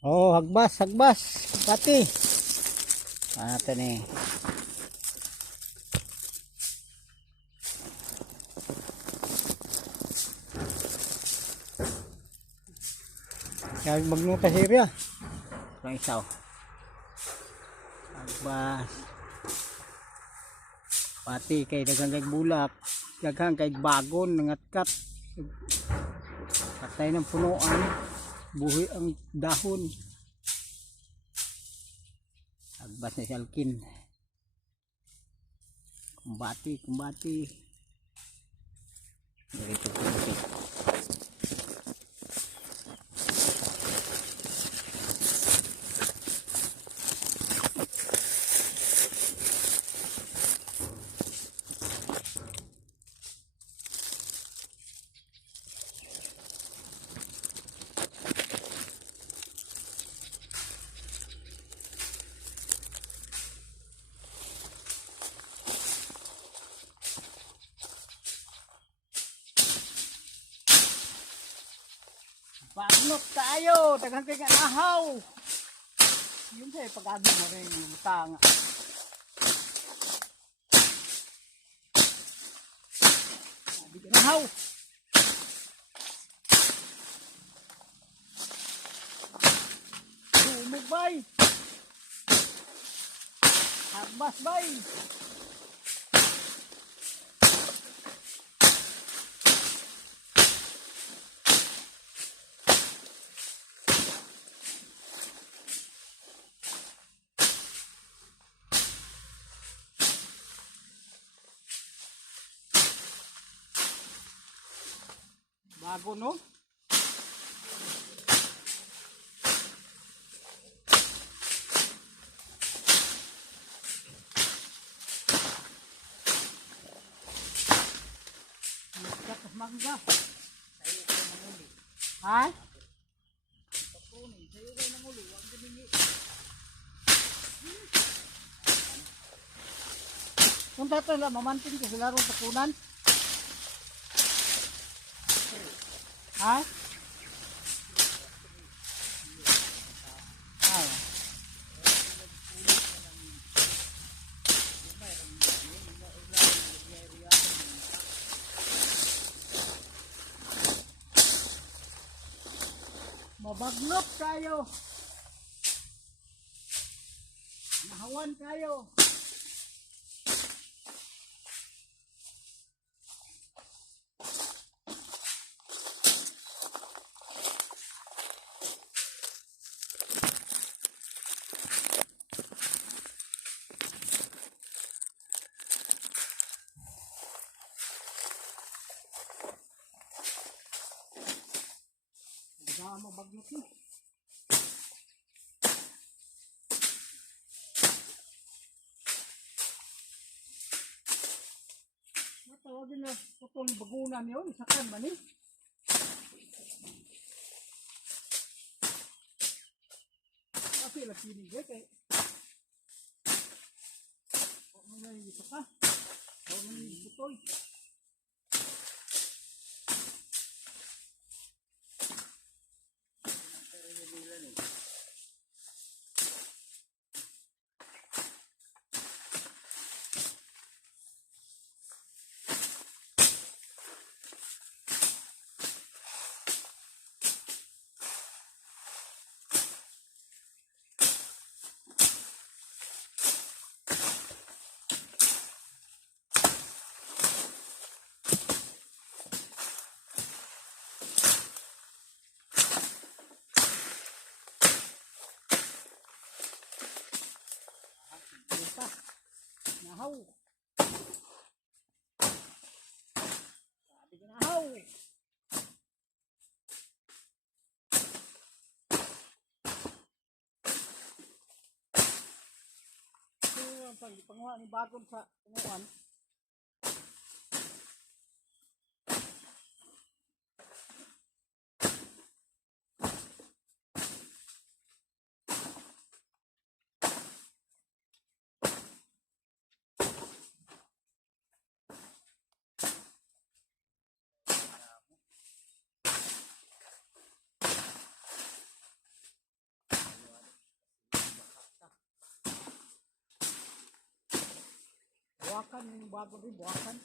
Oh, hagbas, hagbas. Pati. Ano ito ni? Kaya magnuta sirya. Ang isaw. Hagbas. Pati kay dagang kay bulak. Dagang kay bagon nangatkat. Patay ng punuan. Buhi ang dahon. Hagbas na si Alkin. Kumbati, kumbati. Dito kumbati. Pagnot tayo, daghang kay ahaw. Yun sa'yo pag-agi mo rin yung tanga. Sabi ka ahaw. Dumog bay. Hagbas bay. Bago no? Magkakas mangga. Sa'yo kayo nanguli. Ha? Sa'yo kayo nanguli. Huwag gamingi. Kung tato lang, mamantin ko sila rin tapunan. Ha? Ay. Mabagnot kayo. Mahawan kayo. Baka mabagnot mo. Matawagin na putol bagunan yun. Isakan man eh. Kasi lang sinigay kay huwag mo na yung isaka. Huwag mo na yung putol. Nahaw. Sabi ko nahaw. Ito yung panguha ni Bagon sa panguhan. Buwasan, yung bago rin, buwasan.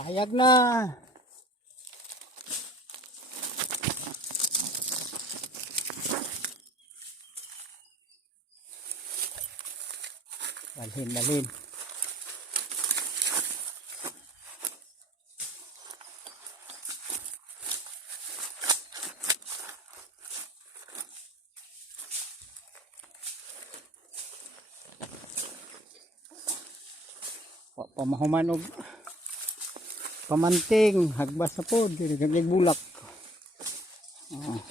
Payag na. Dalhin. Pamahuman og pamanting, hagbas sa pod, kagay bulak. Oh.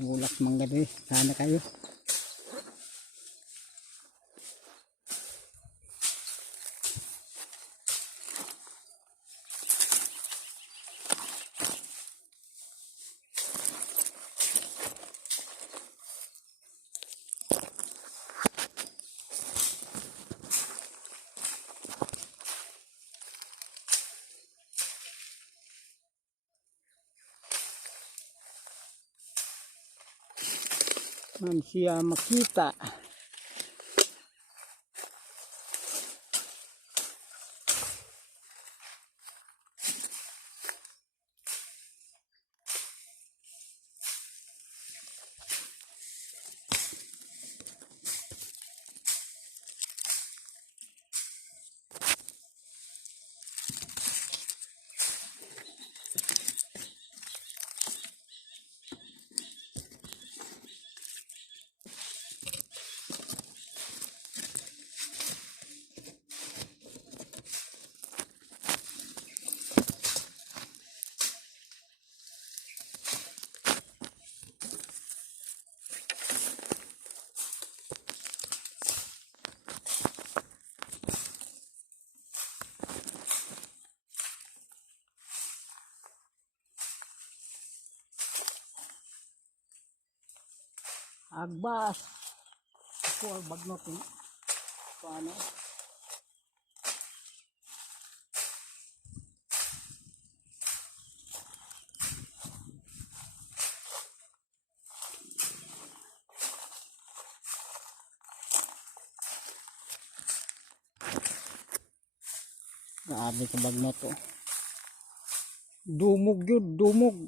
Bulak mangga di, sana kayo. Man siya makita. Agbas. Ako ang bagnot eh. Paano? Grabe ka bagnot oh. Dumog yun, dumog.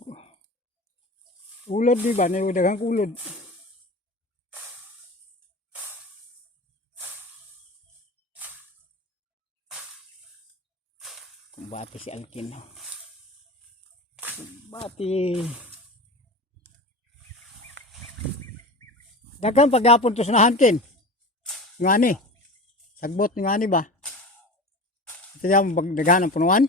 Ulod di ba? Daghang ulod. Kumbati si Alkin. Kumbati. Daghang paghapon to sa nahankin. Ngani. Sagbot ngani ba? Ito yung daghan ang punuan.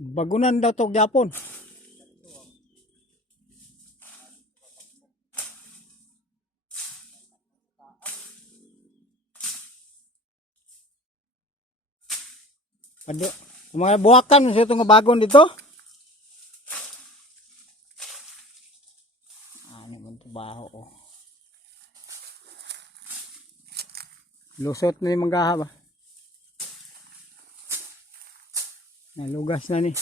Bagunan daw to gyapon. Pado, mga buhakan sa itong bagon dito. Ano man trabaho oh. Lusot na yung manggaha ba? Nalugas na ni.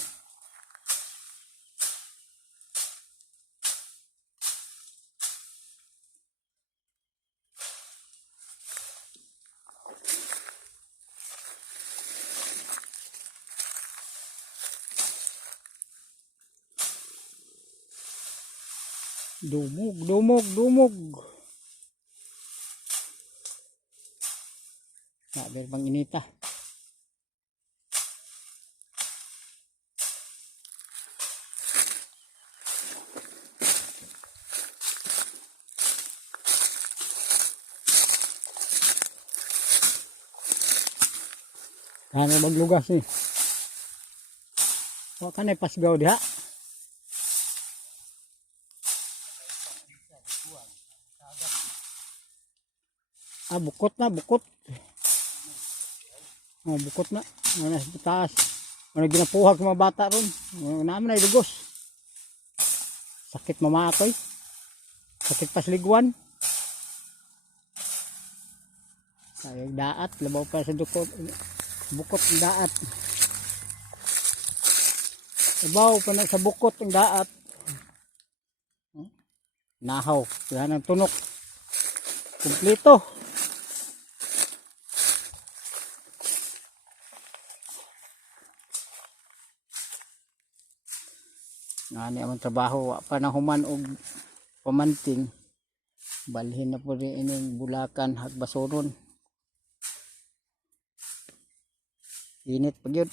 Dumog, dumog, dumog. Sabi pang inita. Kaya maglugas ni. Huwag ka na ipasgaw diha. Ah, bukot na, bukot. Oh, bukot na. Ano sa taas. Ano ginapuhag sa mga bata ron. Ano naman ay dugos. Sakit mamakoy. Sakit pasliguan. Sayang daat, labaw pa sa dukot. Bukot ng daat. Labaw pa na sa bukot ng daat. Nahaw. Yan ang tunok. Kumplito. Nani ang trabaho wa pa na human og pamanting. Balhin na po rin ining bulakan hagbasoron. Init pa gyud.